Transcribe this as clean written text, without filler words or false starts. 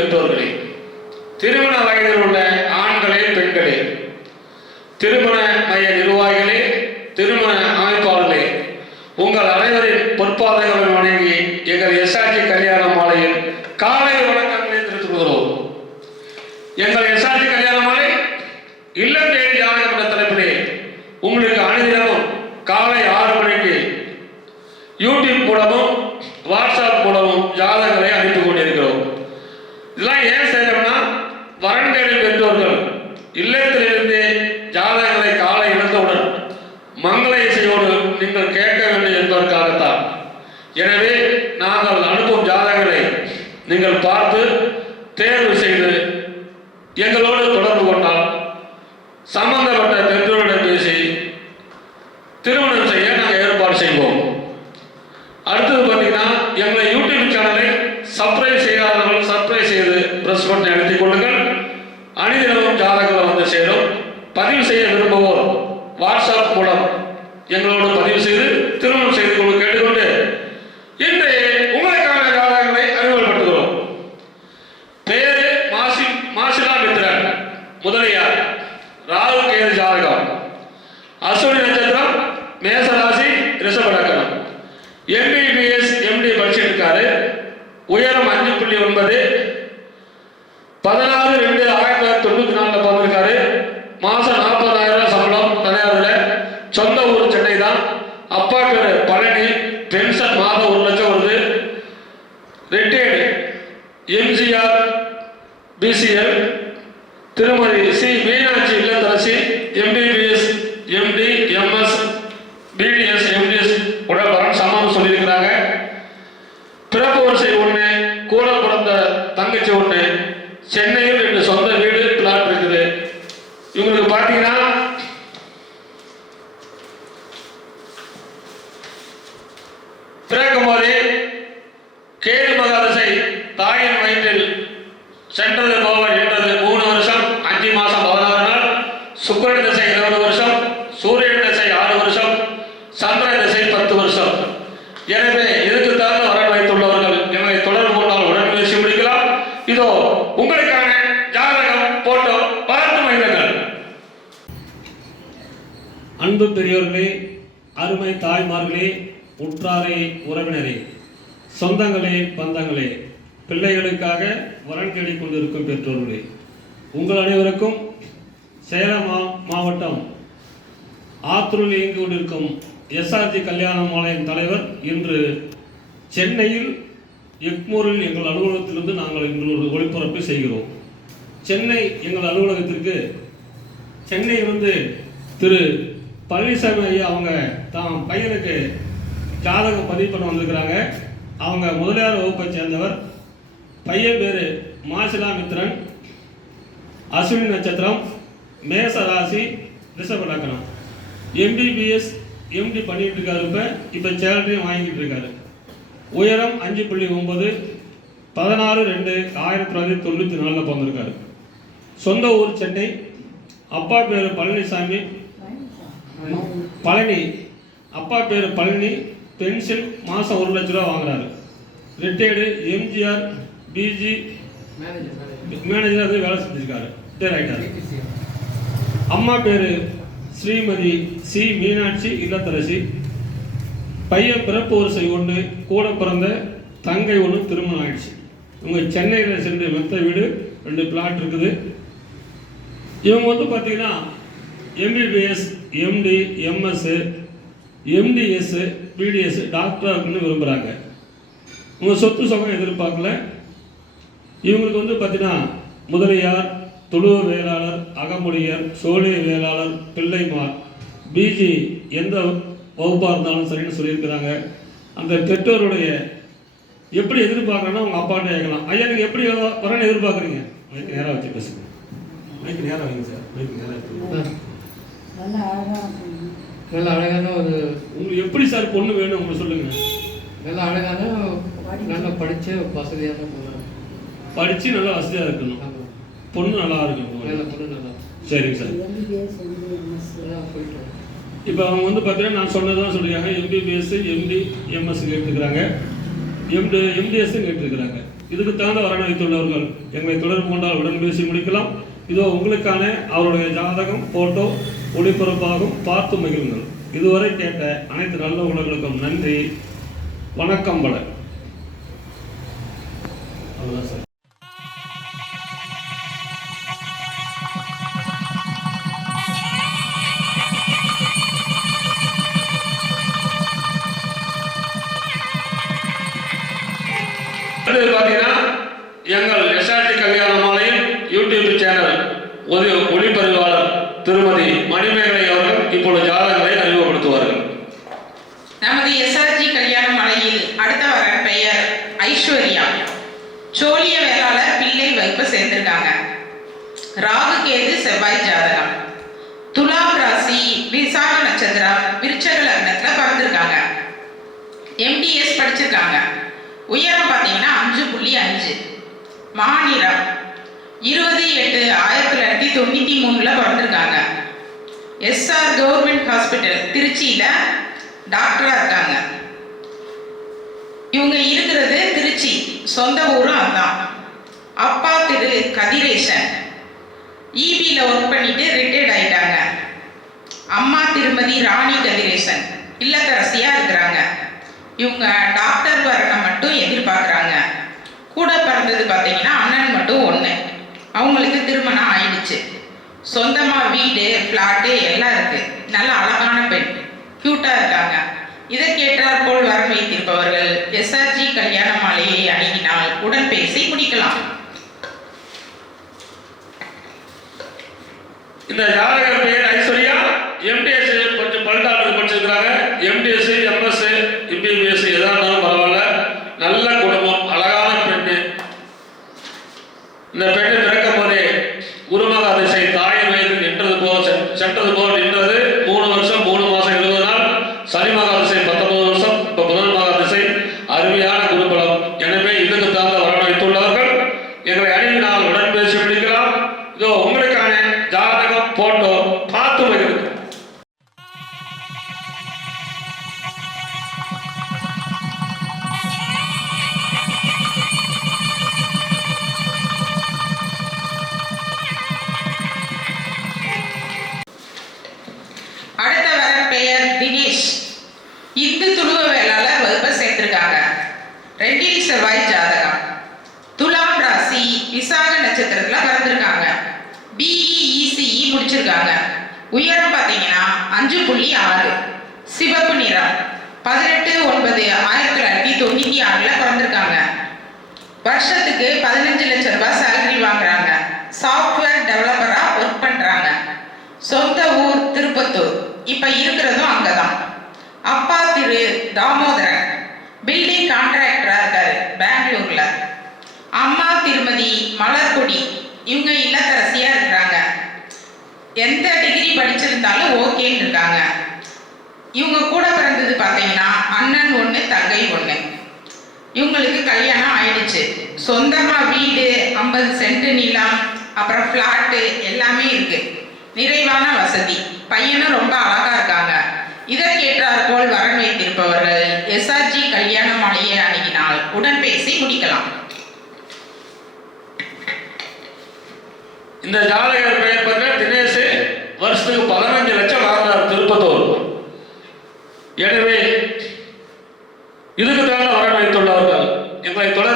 பெற்றோர்களே, திருமண வயதில் உள்ள ஆண்களே, பெண்களே, திருமண மைய நிர்வாகிகளே, திருமண அமைப்பாளர்களே, உங்கள் அனைவரின் பொற்பாதைகளை வணங்கி எங்கள் எஸ்ஆர்டி கல்யாண மாலையில் காலை வணக்கங்களை தெரிவித்துக் கொள்கிறோம். எங்கள் எஸ்ஆர்டி கல்யாண மாலை இல்லம் தேடி ஜாதகம் என்ற தலைப்பிலே உங்களுக்கு அனைவரும் காலை 6 மணிக்கு யூடியூப் மூலமும் வாட்ஸ்அப் மூலமும் ஜாதகங்களை அனுப்பி கொண்டிருக்கிறோம். இதெல்லாம் ஏன் செய்யணும்னா, வரன் தேடும் பெற்றோர்கள் இல்லத்திலிருந்து ஜாதகங்களை காலை இழந்தவுடன் மங்கள இசையோடு நீங்கள் கேட்க வேண்டும் என்பதற்காகத்தான். எனவே நாங்கள் அனுப்பும் ஜாதகங்களை நீங்கள் பார்த்து தேர்வு செய்து எங்களோடு தொடர்பு கொண்டால் சம்பந்தப்பட்ட பெற்றோரிடம் பேசி திருமணம் செய்ய நாங்கள் ஏற்பாடு செய்வோம். அடுத்தது பார்த்தீங்கன்னா, எங்களை யூடியூப் சேனலை சப்ஸ்கிரைப் செய்யாதவர்கள் சப்ஸ்கிரைப் செய்து பிரஸ் பட்டனை அழுத்திக் கொள்ளுங்கள். அணிதினமும் ஜாதகங்கள் வந்து சேரும். பதிவு செய்ய விரும்புவோர் வாட்ஸ்அப் மூலம் எங்களோடு பதிவு செய்து திருமணம் செய்து கொண்டு கேட்டுக்கொண்டு இன்று உங்களுக்கான ஜாதகங்களை அறிமுகப்படுத்துகிறோம். பேரு மாசிலா மித்ரன், முதலியார், ராகு கேது ஜாதகம், அஸ்வினி நட்சத்திரம், மேசராசி, ரிஷப லக்னம், MBBS MD படிச்சிருக்காரு. உயரம் 5.9, 16/2/1994 பிறந்திருக்காரு. மாசம் 40,000 சம்பளம் தனியார்ல. சொந்த ஊர் சென்னை தான். அப்பா பேரு பழனி. பென்ஷன் மாதம் 1 லட்சம் வருது. Retired MGR BCL. திருமதி சி மீனாட்சி இல்லத்தரசி, MBBS MD MS BDS MDS உடல் சமம் சொல்லியிருக்கிறாங்க. பிறப்பு வரிசை 1, கூட பிறந்த தங்கச்சி 1, சென்னையில் 2 சொந்த வீடு பிளாட் இருக்குது. இவங்களுக்கு பார்த்தீங்கன்னா பிறக்கும் போதே கேது மகாதசை தாயின் வயிற்றில் சென்றது போவர் என்றது 3 வருஷம் 5 மாசம் 16 நாள். சுக்கிரன் திசை 20 வருஷம், சூரியன் திசை 6 வருஷம், சந்திரன் திசை 10 வருஷம். எனவே இதுக்கு தகுந்த வரன் வைத்துள்ளவர்கள் எங்களை தொடர்பு கொண்டால் உடன் பேசி முடிக்கலாம். இதோ உங்களுக்கான ஜாதகம் போட்டோ பார்த்து மகிழுங்கள். அன்பு பெரியோர்களே, அருமை தாய்மார்களே, உற்றாரே, உறவினரே, சொந்தங்களே, பந்தங்களே, பிள்ளைகளுக்காக வரன் தேடிக் கொண்டிருக்கும் பெற்றோர்களே, உங்கள் அனைவருக்கும் சேலம் மாவட்டம் ஆத்தூரில் இயங்கி கொண்டிருக்கும் எஸ்ஆர்டி கல்யாண மாலையின் தலைவர் இன்று சென்னையில் எக்மூரில் எங்கள் அலுவலகத்திலிருந்து நாங்கள் எங்களோட ஒளிபரப்பு செய்கிறோம். சென்னை எங்கள் அலுவலகத்திற்கு சென்னையிலிருந்து திரு பழனிசாமி ஐயா அவங்க தான் பையனுக்கு ஜாதகம் பதிவு பண்ண வந்திருக்கிறாங்க. அவங்க முதலியார் வகுப்பை சேர்ந்தவர். பையன் பேர் மாசிலா மித்ரன், அஸ்வினி நட்சத்திரம், மேச ராசி, ரிஷப லக்னம், MBBS MD பண்ணிட்டு இருக்காரு. இப்போ சேலரியும் வாங்கிட்டு இருக்காரு. உயரம் 5.9, 16/2/1994 பிறந்திருக்காரு. சொந்த ஊர் சென்னை. அப்பா பேர் பழனிசாமி, பழனி. அப்பா பேர் பழனி. பென்ஷன் மாதம் 1 லட்ச ரூபா வாங்குறாரு. ரிட்டையர்டு MGR BG மேனேஜராக வேலை செஞ்சிருக்காரு. ரிட்டையர் ஆகிட்டார். அம்மா பேர் ஸ்ரீமதி சி மீனாட்சி இல்லத்தரசி. பையன் பிறப்பு வரிசை 1, கூட பிறந்த தங்கை 1, திருமணம் ஆயிடுச்சு. இவங்க சென்னையில் சென்று மெத்த வீடு 2 பிளாட் இருக்குது. இவங்க வந்து பார்த்தீங்கன்னா MBBS MD MS MDS BDS டாக்டராக இருக்குன்னு விரும்புகிறாங்க. இவங்க சொத்து சுகம் எதிர்பார்க்கல. இவங்களுக்கு வந்து பார்த்தீங்கன்னா முதலியார், துளுவ வேளாளர், அகமொழியர், சோழிய வேளாளர், பிள்ளைமார், BG எந்த வகுப்பாக இருந்தாலும் சரின்னு சொல்லியிருக்கிறாங்க. அந்த பெற்றோருடைய எப்படி எதிர்பார்க்குறேன்னா உங்கள் அப்பாட்ட கேட்கலாம். ஐயா நீங்கள் எப்படி வரன்னு எதிர்பார்க்குறீங்க? மைக்கு நேராக வச்சு பேசுங்க. மைக்கு நேராக வைங்க சார். மைக்கு நேராக நல்ல அழகான ஒரு உங்களுக்கு எப்படி சார் பொண்ணு வேணும் உங்களுக்கு சொல்லுங்கள். நல்ல அழகான நல்லா படித்த வசதியான பொண்ணு, படித்து நல்லா வசதியாக இருக்கணும். பொண்ணு நல்லா இருக்கணும். நல்ல பொண்ணு நல்லா. சரிங்க சார். போயிட்டு இப்போ அவங்க வந்து பார்த்தீங்கன்னா நான் சொன்னதான் சொல்லியிருக்காங்க. MBBS MD MS கேட்டுருக்குறாங்க. MDS கேட்டுருக்குறாங்க. இதுக்கு தகுந்த வரன் வைத்துள்ளவர்கள் எங்களை தொடர்பு கொண்டால் உடன் பேசி முடிக்கலாம். இதோ உங்களுக்கான அவருடைய ஜாதகம் போட்டோ ஒளிபரப்பாகும், பார்த்து மகிழுங்கள். இதுவரை கேட்ட அனைத்து நல்ல உலகளுக்கும் நன்றி. வணக்கம். பல அவ்வளோதான் சார். பார்த்தீங்கன்னா எங்கள் எஸ்ஆர்டி கல்யாண மாலையின் யூடியூப் சேனல் ஒளிப்பதிவாளர் திருமதி மணிமேகலை அவர்கள் இப்பொழுது ஜாதகங்களை அறிமுகப்படுத்துவார்கள். நமது எஸ்ஆர்ஜி கல்யாண மாலையில் அடுத்த வரன் பெயர் ஐஸ்வர்யா. சோழிய வேளாளர் பிள்ளை வைப்பு சேர்ந்திருக்காங்க. ராகு கேது செவ்வாய் ஜாதகம். துலாம் ராசி, விசாக நட்சத்திரம், விருச்சக லக்னத்துல பிறந்திருக்காங்க. MDS படிச்சிருக்காங்க. உயரம் பார்த்தீங்கன்னா 5.5. மாநிலம் 20/8/1993 பிறந்திருக்காங்க. SR கவர்மெண்ட் ஹாஸ்பிட்டல் திருச்சியில டாக்டரா இருக்காங்க. இவங்க இருக்கிறது திருச்சி, சொந்த ஊரும் அதான். அப்பா திரு கதிரேசன் EBல ஒர்க் பண்ணிட்டு ரிட்டையர்ட் ஆயிட்டாங்க. அம்மா திருமதி ராணி கதிரேசன் இல்லத்தரசியா இருக்கிறாங்க. இவங்க டாக்டர் வரணும் மட்டும் எதிர்பார்க்குறாங்க. கூட பிறந்தது பார்த்தீங்கன்னா அண்ணன் மட்டும் 1. அவங்களுக்கு திருமணம் ஆயிடுச்சு. சொந்தமாக வீடு, ஃப்ளாட்டு எல்லாம் இருக்கு. நல்ல அழகான பெண், க்யூட்டாக இருக்காங்க. இதை கேட்டார் போல் வரன் வைத்திருப்பவர்கள் எஸ்ஆர்ஜி கல்யாண மாலையை அணுகினால் உடன் பேசி முடிக்கலாம். இந்த ஜாதக பெயர் ஐஸ்வர்யா. MDS கொஞ்சம் பல்டாக்டர் படிச்சிருக்கிறாங்க. MDS, MS, MBBS எதா இருந்தாலும் பரவாயில்ல. நல்ல குடும்பம், அழகான பெண்ணு. இந்த பெண்ணு பிறக்கும் போதே குருமக அதிசை தாயின் வயதில் சென்றது போல் நின்றது. 3 வருஷம் 3 மாசம் 20 நாள். சனி மகா திசை 19 வருஷம். இப்போ புதன் மகா திசை. அருமையான குருகுலம். எனவே இதுக்கு தகுந்த வரன் வைத்துள்ளவர்கள் எங்களை அணுகினால் உடன் பேசி முடிக்கலாம். இதோ உங்களுக்கான ஜாதகம் போட்டோ பார்த்து வைக்கிறது. அடுத்த வரன் பெயர் தினேஷ். இந்து துளுவ வேளாளர் வகுப்பை சேர்த்திருக்காங்க. 2 செவ்வாய் ஜாதகம். துலாம் ராசி, விசாக நட்சத்திரத்துல பிறந்திருக்காங்க. BE ECE முடிச்சிருக்காங்க. உயரம் பார்த்தீங்கன்னா 5.6. சிவப்பு நிறம். 18/9/1996 பிறந்திருக்காங்க. வருஷத்துக்கு 15 லட்சம் ரூபாய் சேலரி வாங்குறாங்க. சாஃப்ட்வேர் டெவலப்பரா ஒர்க் பண்றாங்க. சொந்த ஊர் திருப்பத்தூர். இப்ப இருக்கிறதும் அங்கதான். அப்பா திரு தாமோதரன் பில்டிங் கான்ட்ராக்டரா இருக்காரு பெங்களூர்ல. அம்மா திருமதி மலர்கொடி, இவங்க இல்லத்தரசியா இருக்கிறாங்க. எந்த டிகிரி படிச்சிருந்தாலும் ஓகேன்னு இருக்காங்க. இவங்க கூட பிறந்தது பார்த்தீங்கன்னா அண்ணன் 1, தங்கை 1. இவங்களுக்கு கல்யாணம் ஆயிடுச்சு. சொந்தமா வீடு, 50 சென்ட் நிலம், அப்புறம் ஃப்ளாட்டு எல்லாமே இருக்கு. நிறைவான வசதி. பையனும் ரொம்ப அழகா இருக்காங்க. இதை கேட்டார் போல் வரன் வைத்திருப்பவர்கள் எஸ்ஆர்ஜி கல்யாண மாலையை அணுகினால் உடன் பேசி முடிக்கலாம். இந்த ஜாதகர் பெயர் பார்த்தா தினேஷ். வருஷத்துக்கு 15 லட்சம் வாங்கினார் திருப்பத்தூர். எனவே இதுக்கு தகுந்த வரன் வைத்துள்ளவர்கள் எங்களை தொடர்பு